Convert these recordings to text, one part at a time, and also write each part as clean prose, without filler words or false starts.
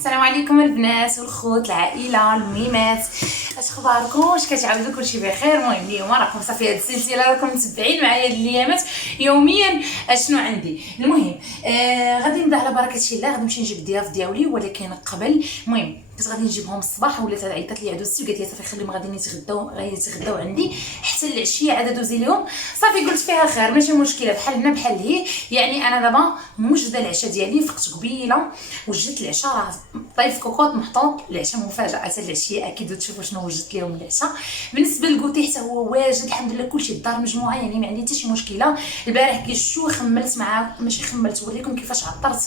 السلام عليكم البنات والخوت العائله الميمات. اش اخباركم؟ واش كتعاودوا كلشي بخير؟ المهم اليوم راكم صافي هاد السلسله راكم متبعين معايا هاد الايامات يوميا اشنو عندي. المهم غادي نبدا على بركه الله. غادي نمشي نجيب الضياف ديالي، ولكن قبل المهم كنت غادي نجيبهم الصباح، ولات عيطات لي عدوزتي وقالت لي صافي خليهم غادي يتغداو عندي حتى العشيه عاد دوزي لهم. صافي قلت فيها خير ماشي مشكله، بحال هنا بحال هي. يعني انا دابا موجده العشاء ديالي، فقت قبيله وجدت العشاء، راه طيف كوكوط محطوط العشاء مفاجاه العشيه. اكيد تشوفوا شنو وجدت لهم العشاء. بالنسبه للكوتي حتى هو واجد الحمد لله، كلشي الدار مجموعه، يعني ما عندي حتى شي مشكله. البارح كي شتو خملت معاكم، ماشي خملت وريكم كيفاش عطرت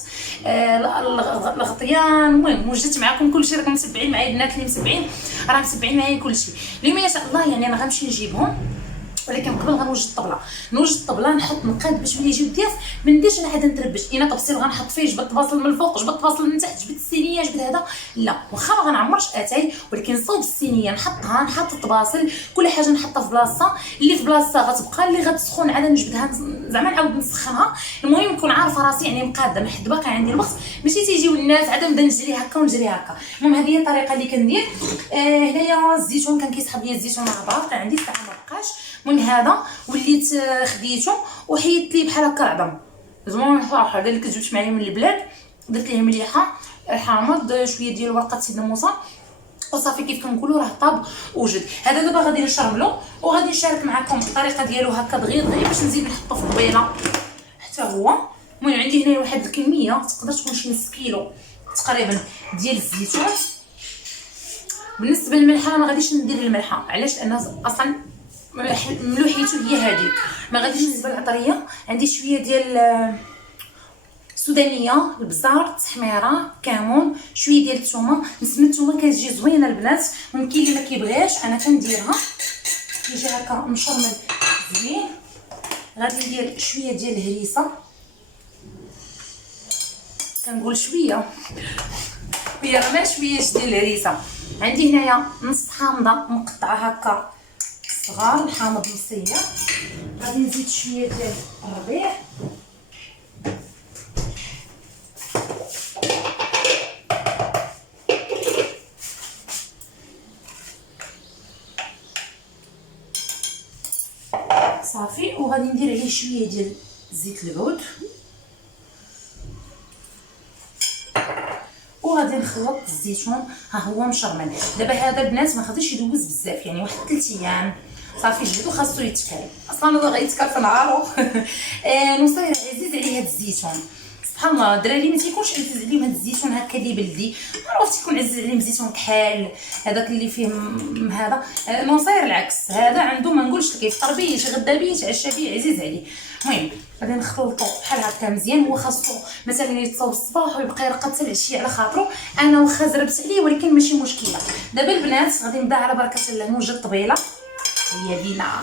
الغطيان. المهم وجدت معاكم كلشي، راكم متبعين معايا البنات اللي متبعين راه متبعين معايا كلشي. اليوم ان شاء الله يعني انا غنمشي نجيبهم، ولكن قبل غنوجد الطبله نحط نقاد باش ملي يجيو الضياف ما نديرش انا عاد نتربش. انا طبسيل غنحط فيه جبت باصل من الفوق، جبت باصل من تحت، جبت الصينيه، جبت هذا. لا واخا ما غنعمرش اتاي، ولكن صوب الصينيه نحطها، نحط الطباصل، كل حاجه نحطها في بلاصتها. اللي في بلاصتها غتبقى، اللي غتسخن عاد نجبدها زعما نعاود نسخنها. المهم نكون عارفه راسي يعني مقاده، ما حد باقي عندي الوقت ماشي تيجيو الناس عاد نبدا نجري هكا ونجري هكا. المهم هذه هي الطريقه اللي كندير. هنايا الزيتون كان كيسحب لي الزيتون عبار، كان عندي الساعه ما بقاش. من هذا وليت خديته وحيدت ليه بحال هكا العظم زوين صراحه. هذا اللي كجبت معايا من البلاد، درت ليه مليحه الحامض، شويه ديال ورقه سيدنا موسى، وصافي كيف كنقولوا راه طاب وجد. هذا دابا غادي نشرملو وغادي نشارك معكم الطريقه ديالو هكا دغيا باش نزيد نحطو في الطبيله حتى هو. المهم عندي هنا واحد الكميه تقدر تكون شي نص كيلو تقريبا ديال الزيتون. بالنسبه للملحه ما غاديش ندير الملحه، علاش؟ لان اصلا ملوحيته هي هذه، ما غاديش نزيد العطريه. عندي شويه ديال سودانيه، البزار، التحميره، كمون، شويه ديال الثومه. نسمه الثومه كتجي زوينه البنات، ممكن اللي ما كيبغيش انا كنديرها كيجي هكا مشرمل زوين. غادي ندير شويه ديال الهريسه، كنقول شويه هي راه ما شويه ديال الهريسه. عندي هنايا نص حامضه مقطعه هكا صغار، الحامض مصيه. غادي نزيد شويه ديال الربيع، صافي. وغادي ندير عليه شويه ديال زيت العود، وغادي نخلط الزيتون. ها هو مشرمل. دابا هذا البنات ما خصوش يدوز بزاف، يعني واحد 3 ايام صافي جبدو، خاصو يتكال. اصلا هذا غيتكال في نهارو. نصير عزيز عليه هذا الزيتون. سبحان الله الدراري ما تيكونش عزيز عليهم هذا الزيتون هكا اللي بلدي، عرفتي تيكون عزيز عليهم زيتون كحال هذاك اللي فيه هذا. نصير العكس، هذا عنده ما نقولش لك يفطر بيه يتغدى بيه يتعشى بيه، عزيز عليه. المهم غادي نخلطو بحال هكا مزيان. هو خاصو مثلا يتصاوب الصباح ويبقى يرقد حتى العشيه على خاطرو. انا واخا زربت عليه ولكن ماشي مشكله. دابا البنات غادي نبدا على بركه الله نوجد الطبيله. هي بينا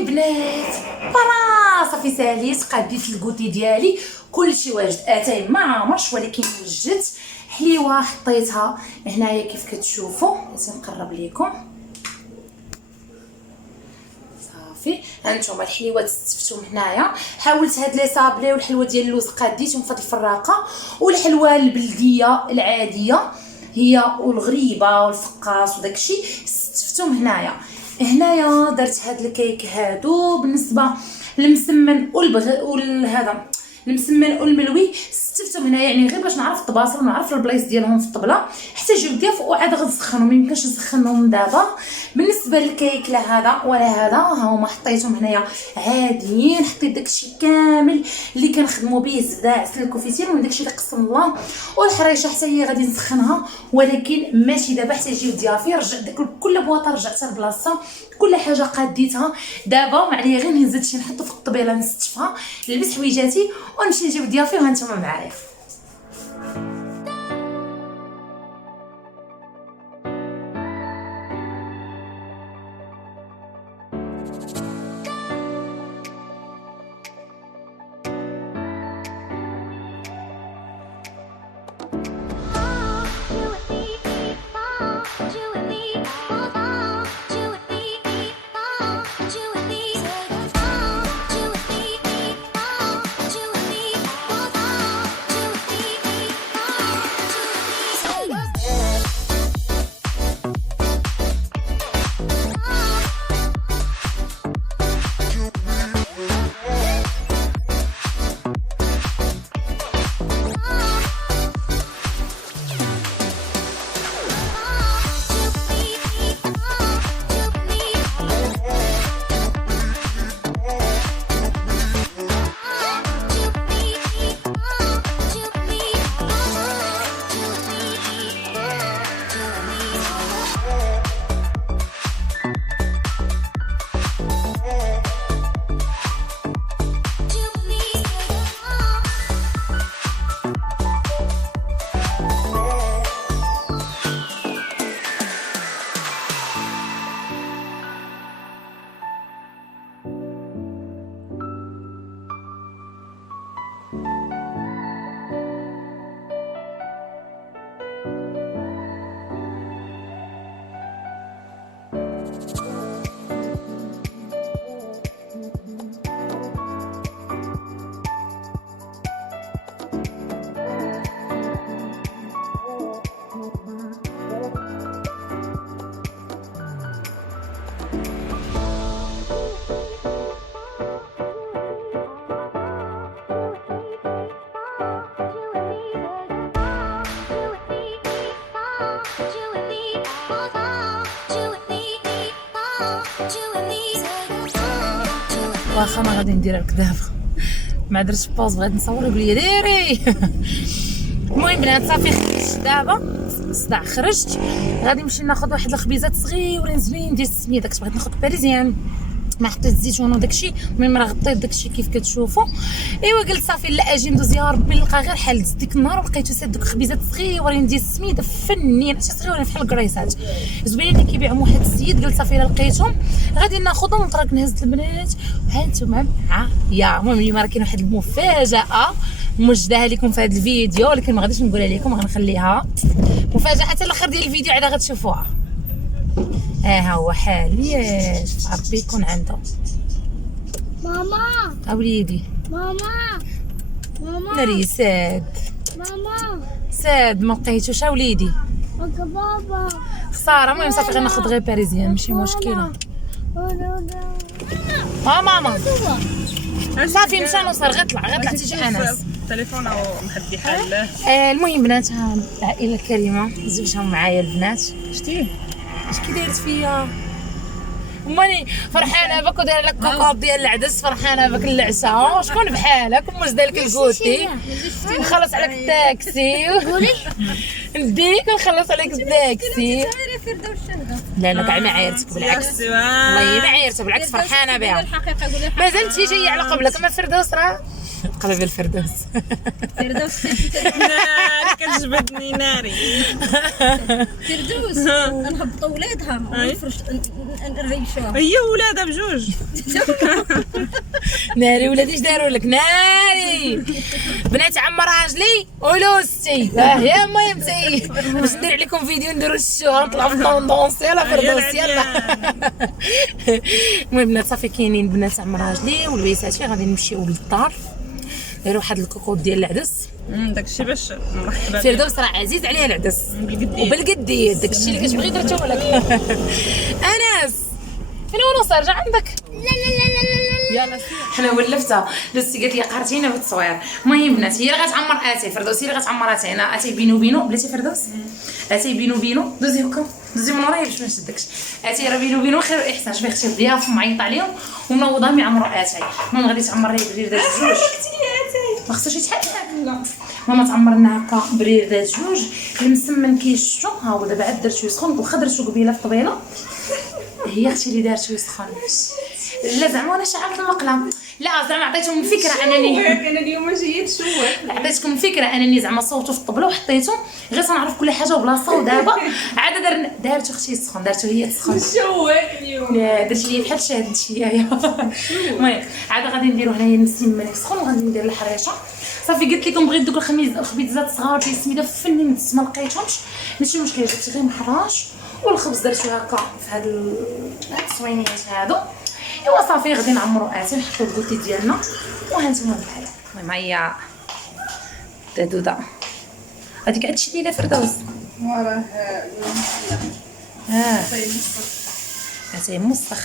المهم بنات صافي ساليت قاديت الكوتي ديالي كلشي واجد. اتاي ما عامرش ولكن وجدت حليوه حطيتها هنايا كيف كتشوفوا. نقرب لكم صافي. هانتوما الحليوات استفتهم هنايا. حاولت هاد لي صابلي والحلوه ديال اللوز قاديتهم في هاد الفراقه، والحلوه البلديه العاديه هي والغريبه والفقاص وداكشي استفتهم هنايا. درت هاد الكيك هادو. بالنسبه للمسمن والهذا المسمن والملوي استفتهم هنا، يعني غير باش نعرف الطباصر ونعرف البلايص ديالهم في الطبله حتى يجيو ضياف وعاد غنسخنهم. ما يمكنش نسخنهم دابا. بالنسبه للكيك لا هذا ولا هذا، ها هما حطيتهم هنايا عاديين. حطيت داكشي كامل اللي كنخدموا به، الزبده عسل الكوفيتين وداكشي اللي قسم الله، والحريشه حتى هي غادي نسخنها ولكن ماشي دابا حتى يجيو ضيافي. رجعت داك كل بواطه رجعتها لبلاصتها، كل حاجه قاديتها دابا. ما عليا غير نزيد شي نحطو في الطبيله نستفها، نلبس حويجاتي ونمشي نجيب ضيافي وهانتوما معايا. واخا ما غادي ندير هكا دابا، ما درتش بوز بغيت نصور يقول لي ديري. المهم بنات صافي خرجت دابا الصداع، خرجت غادي نمشي ناخذ واحد الخبيزات صغيورين زوين ديال السميه. داكشي بغيت ناخذ باريزيان، ما حطيت الزيتون وداكشي. المهم راه غطيت داكشي كيف كتشوفوا. ايوا قلت صافي لا اجي ندوز يا ربي نلقى غير حل ديك النهار، ولقيتو ساد دوك خبيزات صغيورين ديال السميده فنين، عرفتي صغيورين بحال الكريسات زوينين اللي كيبيعهم واحد السيد. قلت صافي الا لقيتهم غادي ناخذهم ونطرق نهز البنات وهانتوما معايا. المهم اليوم راه كاين واحد المفاجاه موجداها لكم في هذا الفيديو، ولكن ما غاديش نقولها لكم، غنخليها مفاجاه حتى الاخر ديال الفيديو عاد غتشوفوها. ها هو حالي ربي يكون عنده. ماما اوليدي ماما ناري ساد ما لقيتوش اوليدي بابا خساره. المهم صافي غناخذ غير باريزيان ماشي مشكله. ماما صافي مشى نوصل، غير طلع تيجي انس التليفون او محدي حاله. المهم بنات ها العائله الكريمه زوجهم معايا البنات. شتي اش كي دايرت فيا اماني فرحانه بك ودايره لك كوكوط ديال العدس، فرحانه بك العشاء. شكون بحالك وموج دالك الكوتي نخلص عليك التاكسي نديك ونخلص عليك التاكسي. لا كاع ما عايرتك بالعكس، والله ما عايرتك بالعكس فرحانه بها. مازال انت جايه على قبلك ما فردوس راه قلب الفردوس. فردوس ناري كتجبدني ناري. فردوس نهبطوا ولادها ونفرش نريشوها. هي ولادها بجوج. ناري ولادي اش داروا لك؟ ناري بنات عم راجلي ولوستي يا ميمتي باش ندير عليكم فيديو نديروا الشهر نطلعوا في الطوندونس. يلا فردوس يلا. المهم بنات صافي كاينين بنات عم راجلي ولويساتي غادي نمشيو للدار دايروا واحد الكوكوط ديال العدس. داكشي باش مرحبا. فردوس راه عزيز عليها العدس بالقديد وبالقديد داكشي اللي كتبغي درتو لك. انس فين ونص رجع عندك؟ يلا حنا ولفتها لوستي قالت لي قهرتينا بالتصوير. المهم بنات هي اللي غتعمر اتاي فردوس هي اللي غتعمر اتاي. انا اتاي بينو بينو بلاتي فردوس اتاي بينو دوزي هكا دوزي من ورايا باش ما نشدكش. اتاي راه بينو خير واحسن. شوفي اختي الضياف معيطه عليهم ومنوضاهم يعمروا اتاي. المهم غادي تعمر لي بريردات جوج. ما خصهاش يتحل. لا ماما تعمر لنا هكا بريردات جوج المسمن كيشتو. ها هو دابا عاد درتو يسخن واخا درتو قبيله في طبيله هي اختي اللي دارتو يسخن. لا زعما انا شعلت المقله. لا زعما عطيتهم فكره انني انا اليوم جايه تشوه. عطيتكم فكره انني زعما صوتو في الطبله وحطيتو غير تنعرف كل حاجه وبلاصه. ودابا عاد دارتو اختي تسخن دارتو هي تسخن. شوه اليوم. لا درت لي بحال شاهد شيايه. المهم عاد غادي نديرو هنايا المسمن يسخن وغادي ندير الحريشه. صافي قلت لكم بغيت دوك الخبيزات صغار ديال السميده فنين ما لقيتهمش ماشي مشكل درت غير محراش والخبز درتو هكا في هاد الصوينيات هادو. ايوا صافي غادي نعمرو اتاي نحطو الكوتي ديالنا وهانتوما بحال. المهم هي دودة هذيك عاد شدي لها فردوس وراه اتاي مسخ.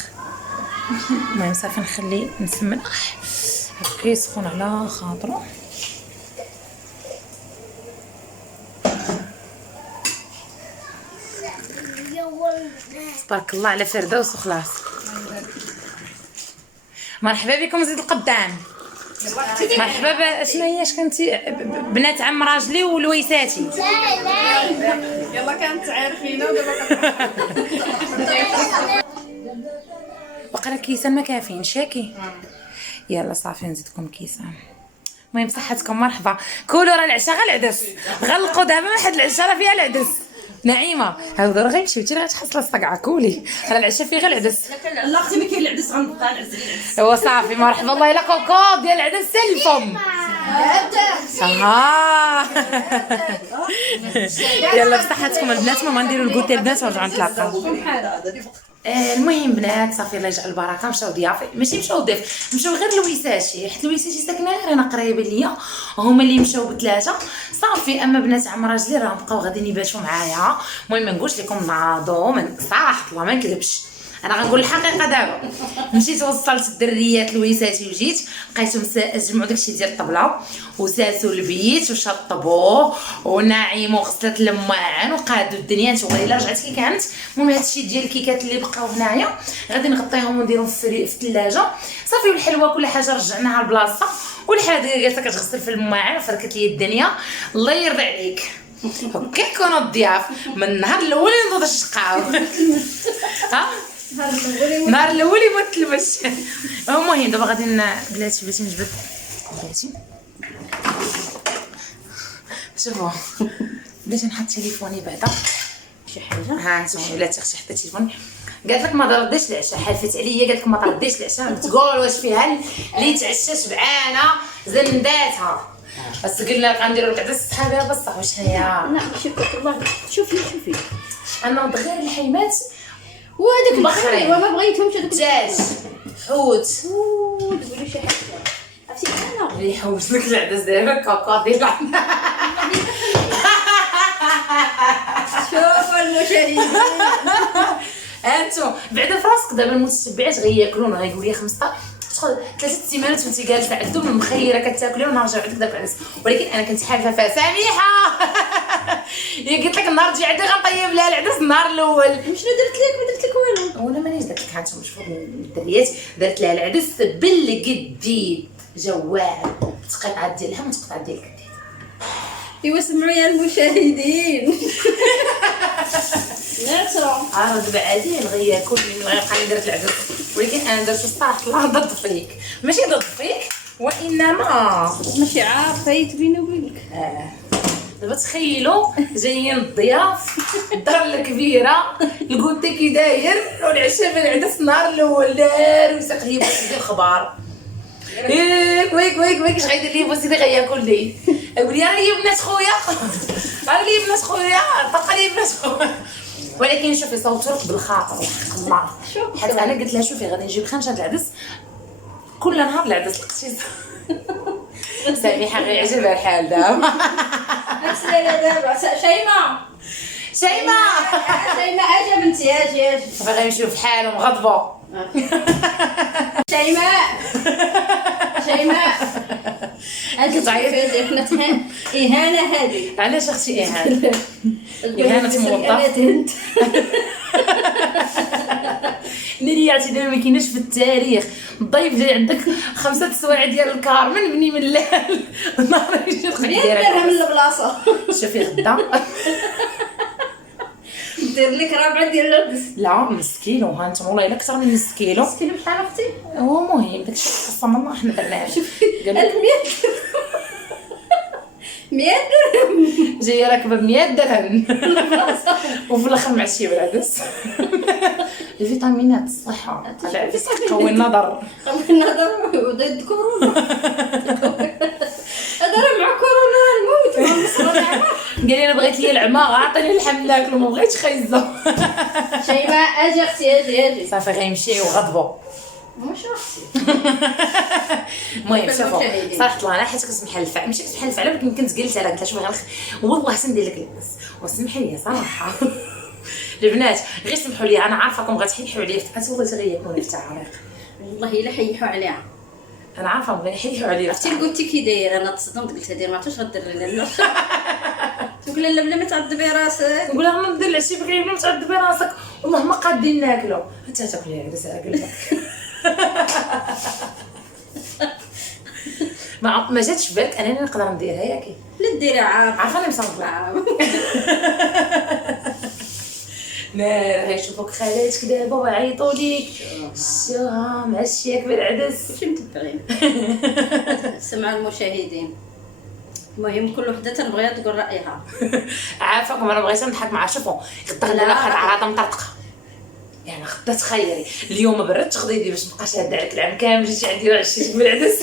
المهم صافي نخلي نسمن هكا يسخن على خاطرو. تبارك الله على فردوس وخلاص. مرحبا بكم زيد القدام. مرحبا شنو هي اش كنتي بنات عم راجلي ولويساتي. يلا كانت تعرفينا ودابا وقرا كيسان ما كافيين شاكي. يلا صافي نزيدكم كيسان. المهم صحتكم مرحبا. كولوا راه العشاء غير العدس غلقوا دابا واحد العشاء راه فيها العدس. نعيمه هاو راه غيمشيو انت راه تحصل الصقعه كولي راه العشاء فيه غير العدس. لا اختي ما كاين العدس غنبقى العدس. ايوا صافي مرحبا. الله الا كوكو ديال العدس الفم. يلا بصحتكم البنات. ماما نديروا الكوتي البنات ونرجعوا نتلاقاو. المهم بنات صافي الله يجعل البركه. مشاو ضيافي ماشي مشاو ضيف مشاو غير لويساتي حيت لويساتي ساكنه غير انا قريبه ليا هما اللي مشاو بثلاثه صافي. اما بنات عم راجلي راهم بقاو غادي يباتوا معايا. المهم ما نقولش لكم ناضوا من صراحه الله ما نكذبش انا غنقول الحقيقه. دابا مشيت وصلت الدريات لويساتي وجيت لقيتهم جمعوا داكشي ديال الطبله وساسوا البيت وشطبوه ونعيموا غسلت الماعن وقادوا الدنيا. نتوما الا رجعت كي كانت. المهم هادشي ديال الكيكات اللي بقاو هنايا غادي نغطيهم ونديرهم في الثلاجه صافي. والحلوه كل حاجه رجعناها لبلاصتها. والحاجه جالسه كتغسل في الماعن وفركت لي الدنيا. الله يرضي عليك. هكا يكونوا الضياف من النهار الاول نوض الشقاو. ها النهار الاول يموت البش. المهم دابا غادي بلاتي نجبد بلاتي. شوفوا بلاتي نحط تليفوني بعدا شي حاجه. ها انتما بلاتي اختي حطيت تليفوني قالت لك ما ترديش العشاء. حلفت عليا قالت لك ما ترديش العشاء تقول واش فيها اللي تعشى شبعانه زنداتها. بس قلنا لك غنديروا لك عدس صحابها بصح واش هي. لا شوفي الله شوفي انا غير الحيمات وهذاك مبخرين وما بغيتهمش هذوك دجاج حوت. تقولوا شي حاجه عرفتي انا اللي حوت لك العدس دابا كاكا ديال شوفوا المشاهدين انتم بعدا في راسك دابا المتتبعات غياكلونا غيقول لي 15 3 سيمانات وانت جالسه عندهم مخيره كتاكلي ونرجع عندك داك العدس. ولكن انا كنت حالفه فيها سميحه. هي قلت لك النهار تجي عندي غنطيب لها العدس النهار الاول. شنو درت لك والو وانا مانيش درت لك هانتوما شوفوا الدريات درت لها العدس بالقديد جوال تقطعات ديال اللحم وتقطعات ديال الكبد. ايوا سمعوا يا المشاهدين. ناتو دابا عادي غياكل من غير بقى درت العدس. ولكن انا درت الصراحه الله ضد فيك ماشي ضد فيك وانما ماشي عارفه بيني وبينك. دابا تخيلوا جايين الضياف الدار الكبيره الكوتي كي داير والعشاء بالعدس النهار الاول دار وساق لي بوسيدي الخبار ويك اش غيدير لي بوسيدي غياكل لي قول يا لي بنات خويا راه لي بنات خويا طلق لي بنات خويا. ولكن شوفي صوتوك بالخاطر وحق الله حيت انا قلت لها شوفي غادي نجيب خنجه العدس كل نهار العدس لقيتي سامحه غير يعجبها الحال دابا. اسالي دابا شيماء اجا بنتي اجي باغي نشوف في حالهم غضبوا. شيماء اجي تعيط حنا اهانه هذه. علاش اختي اهانه؟ اهانه موظف اللي اعتذر ما كايناش في التاريخ. الضيف جاي عندك 5 سوايع ديال الكارمن بني من الليل نهار يجي ديرها من البلاصه. شوفي غدا دير لك رابعه ديال العدس. لا نص كيلو ها انت والله الا اكثر من نص كيلو بحال اختي. هو مهم داكشي قسم الله حنا درناه. قال 100 درهم جايه راكبه ب100 درهم وفي الاخر معشيه بالعدس. الفيتامينات الصحه العدس تقوي النظر ضد كورونا. هذا راه مع كورونا الموت. قال لي انا بغيت لي العمى عطيني اللحم ناكلو ما بغيتش خيزه. شيماء اجي اختي اجي صافي غيمشي وغضبوا. واش اختي. المهم شوفوا صراحه الله انا حيت كنسمح الفعل ماشي كنسمح الفعل ولكن كنت قلت لها قلت لها شوفي غير والله حسن ندير لك العدس وسمحي لي صراحه. البنات غير سمحوا لي انا عارفاكم غتحيحوا عليا في والله تغيكوني في التعاليق والله الا حيحوا عليها. انا عارفه بغا يحيحوا عليا. اختي قلتي كي داير انا تصدمت قلت لها دير ما عرفتش غدير لنا. تقول لا بلا ما تعذبي راسك. نقول لها ما ندير العشي بكري بلا ما تعذبي راسك والله ما قادين ناكلو حتى تاكلي عدس قلبك. ما جاتش بالك انني نقدر نديرها ياكي لا ديري عارفه انا مصنفه. لا غيشوفوك خالاتك دابا ويعيطوا ليك شوها معشياك بالعدس. واش متبعين. سمع المشاهدين المهم كل وحده تنبغيها تقول رايها. عافاكم انا بغيت نضحك مع شوفوا غدا غندير واحد عراضه مطرطقه يعني غدا تخيلي اليوم بردت غدا باش مابقاش هاد عليك العام كامل جيتي عندي عشيتك بالعدس.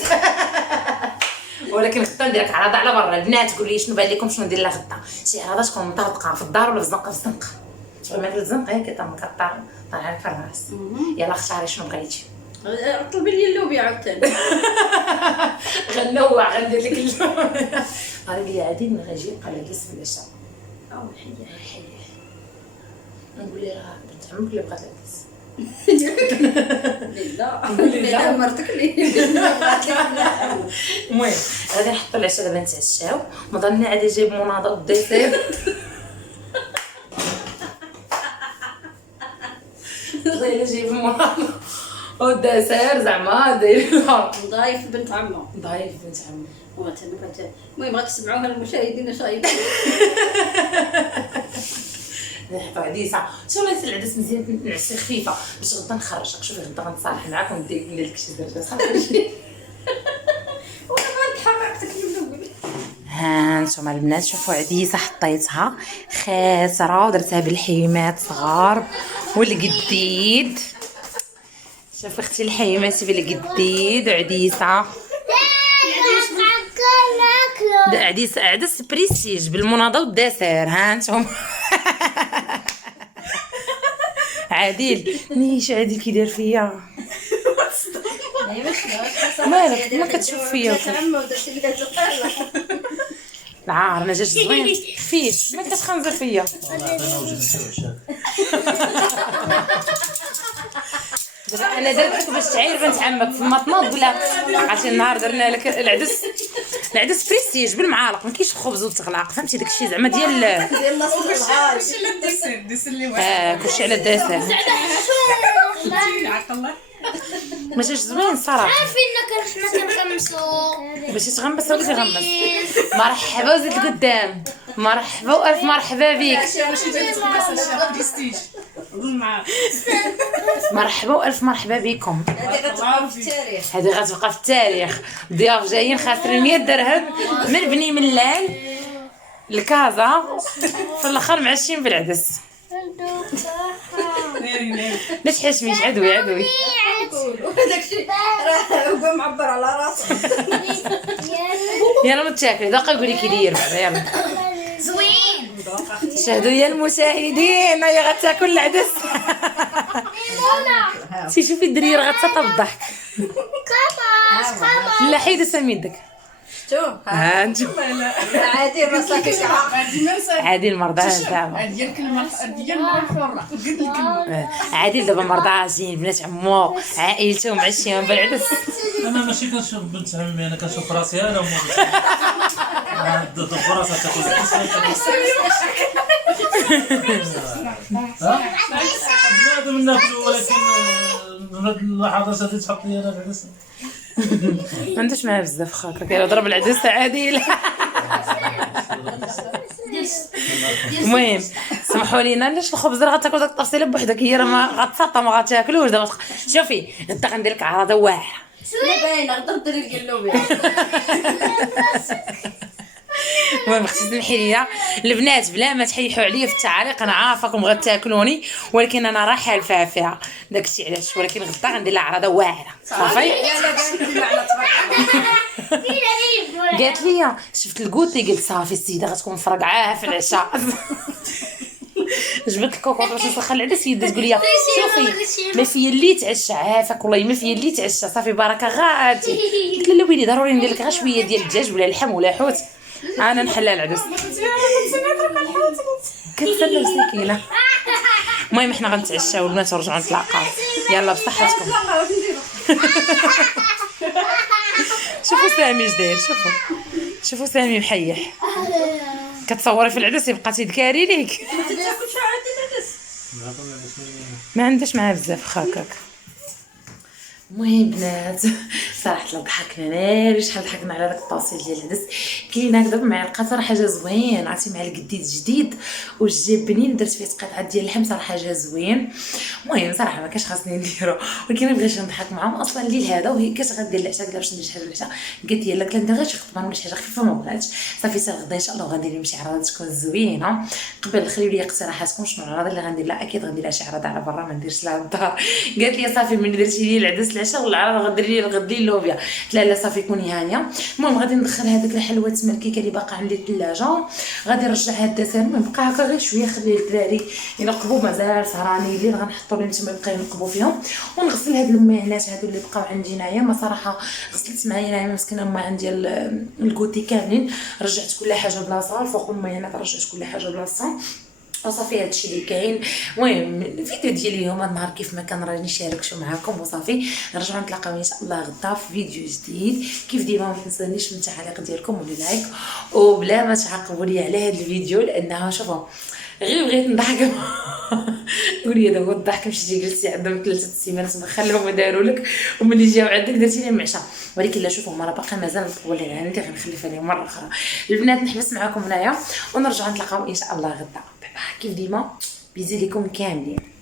ولكن غدا ندير لك عراضه على برا. البنات قول لي شنو بان لكم شنو ندير لها غدا شي عراضه تكون مطرطقه في الدار ولا في الزنقه. في الزنقه شوفي ماكله الزنقه هي كطار طالعه لك في الراس. يلا اختاري شنو بغيتي. طلبي لي اللوبيا عاوتاني. غنوع غندير لك اللوبيا. قال لي عادي من غيجي قال لي في العشاء او حيه نقول لها بنت عمك اللي بغات العدس. لا مرتك لي. المهم غادي نحطوا العشاء دابا نتعشاو مظني عادي جايب مناضه والديسير. غير جايب مناضه والديسير زعما داير ضايف بنت عمه. ضايف بنت عمي المهم غتسمعوها المشاهدين شايفين. نحطوا عديسه شنو نسيت العدس مزيان نعسي خفيفه باش غدا نخرجك. شوفي غدا غنتصالح معاك وندير لك شي زرده صافي. وانا ما نتحركتك اليوم. ها نتوما البنات شوفوا عديسه حطيتها خاسره ودرتها بالحيمات صغار والقديد. شوفي اختي الحيمات بالقديد وعديسه عدس بريستيج بالمناضه والدسر. ها انتم عادل نيش عادل كيدير فيا مالك ما كتشوف فيا العار ما جاش زوين خفيف ما كتخنزر فيا. دابا انا درت لك باش تعاير بنت عمك في المطنوط ولا عرفتي النهار درنا لك العدس بريستيج بالمعالق ما كاينش الخبز والتغلاق فهمتي داكشي زعما ديال كلشي على الديسير اللي واحد. كلشي على الدسر. ما جاش زوين صراحه. عارفين حنا كنغمسوا باش تغمس ولا تغمس. مرحبا وزيد لقدام مرحبا والف مرحبا بك. ماشي ديال البلاصه بريستيج. قول معاه. مرحبا والف مرحبا بكم. هذه غتبقى في التاريخ. هذه غتبقى في التاريخ. ضياف جايين خاسرين 100 درهم من بني ملال لكازا، في الاخر معشين بالعدس. لا تحشميش، عدوي عدوي. وهذاك الشيء راه هو معبر على راسه. يلا متاكلي دقه قولي كي داير بعدا. يلا زوين. شاهدوا يا المشاهدين، هي غتاكل العدس. سي شوفي الدريه راه غتسطى بالضحك. لا حيد سامي يدك. شوف ها انتم عادي راسك يشعر. عادي المرضى تاعهم. هذه الكلمه ديال المراه حره قد الكلمه. عادي دابا مرضى عازين بنات عمو عائلتهم معشيهم بالعدس. انا ماشي كنشوف بنت عمي، انا كنشوف راسي انا ومو ضد راسها تاكل بنادم ناكل، ولكن من هاد اللحظات هادي تحط لي انا العدس. ما عندوش معاه بزاف خاطرك يلا ضرب العدس عادي. المهم سمحوا لينا، علاش الخبز راه غتاكل داك التفصيله بوحدك، هي راه ما غتسطى ما غتاكلوش دابا. شوفي غدا غندير لك عراضه واعره. لا باينه غدا ديري القلوبيه. المهم اختي سمحي ليا البنات بلا ما تحيحوا عليا في التعاليق، انا عارفاكم غتاكلوني ولكن انا راه حالفه فيها داكشي علاش، ولكن غدا غندير لها عراضه واعره صافي. يلا باين على تبارك الله. قالت لي شفت الكوتي قلت صافي السيده غتكون مفرقعاها في العشاء. جبت الكوكوط باش نسخن العدس، يدها تقول لي شوفي ما فيا اللي تعشى، عافاك والله ما فيا اللي تعشى صافي بركه غاتي. قلت لها ويلي ضروري ندير لك غير شويه ديال الدجاج ولا اللحم ولا حوت، انا نحلل العدس. كتسلى مسكينه. المهم حنا غنتعشاو البنات ونرجعوا نتلاقاو. يلا بصحتكم. شوفوا سامي اش داير، شوفوا سامي محيح. كتصوري في العدس يبقى تيذكاري ليك. ما عندهاش معاه بزاف خاكك. المهم بنات صراحه لا ضحكنا ناري، شحال ضحكنا على داك الطاسيل ديال العدس. كاين هكذا بمعلقه راه حاجه زوين، عرفتي معلق جديد والجيب بنين، درت فيه قطعه ديال اللحم صراحه حاجه زوين. المهم صراحه ما كاش خاصني نديرو، ولكن ما بغيتش نضحك معاهم اصلا الليل هذا، وهي كاش غدير العشاء قالت باش ندير شي حاجه للعشاء. قالت لي لا كنت ندير غير شي خطبان ولا شي حاجه خفيفه، ما بغاتش صافي سير غدا ان شاء الله غندير لهم شي عراضه تكون زوينه. قبل خليو لي اقتراحاتكم شنو العراضه اللي غندير لها، اكيد غندير لها شي عراضه على برا ما نديرش لها الدار. قالت لي صافي من درتي لي العدس العشاء والعراضه غدير لي الغد اللوبيا. لا صافي كوني هانيه. المهم غادي ندخل هذاك الحلوه تما الكيكه اللي باقا عندي الثلاجه، غادي نرجعها الدسر. المهم بقى هكا غير شويه خلي الدراري ينقبوا، مازال سهرانين الليل غنحطوا لهم تما يبقاو ينقبوا فيهم، ونغسل هاد المعينات هادو اللي بقاو عندي هنايا. ما صراحه غسلت معايا مسكينه ما عندي الكوتي كاملين، رجعت كل حاجه بلاصه، الفوق المعينات رجعت كل حاجه بلاصه وصافي هادشي اللي كاين. المهم الفيديو ديالي اليوم هاد النهار كيف ما كان راني نشاركشو معاكم، وصافي نرجعوا نتلاقاو ان شاء الله غدا في فيديو جديد. كيف ديما ما تنسونيش من التعاليق ديالكم واللايك، وبلا ما تعاقبوا لي على هاد الفيديو لانها شوفوا غير بغيت نضحك. قولي هذا هو الضحك، مشيتي جلستي عندهم 3 سيمانات ما خلوهم داروا لك، وملي جاو عندك درتي لهم عشاء. ولكن لا شوفوا راه باقي مازال نطول لي عندي، غنخليها لهم مره اخرى. البنات نحبس معكم هنايا ونرجعوا نتلاقاو ان شاء الله غدا. كيف ديما بيزي لكم كاملين.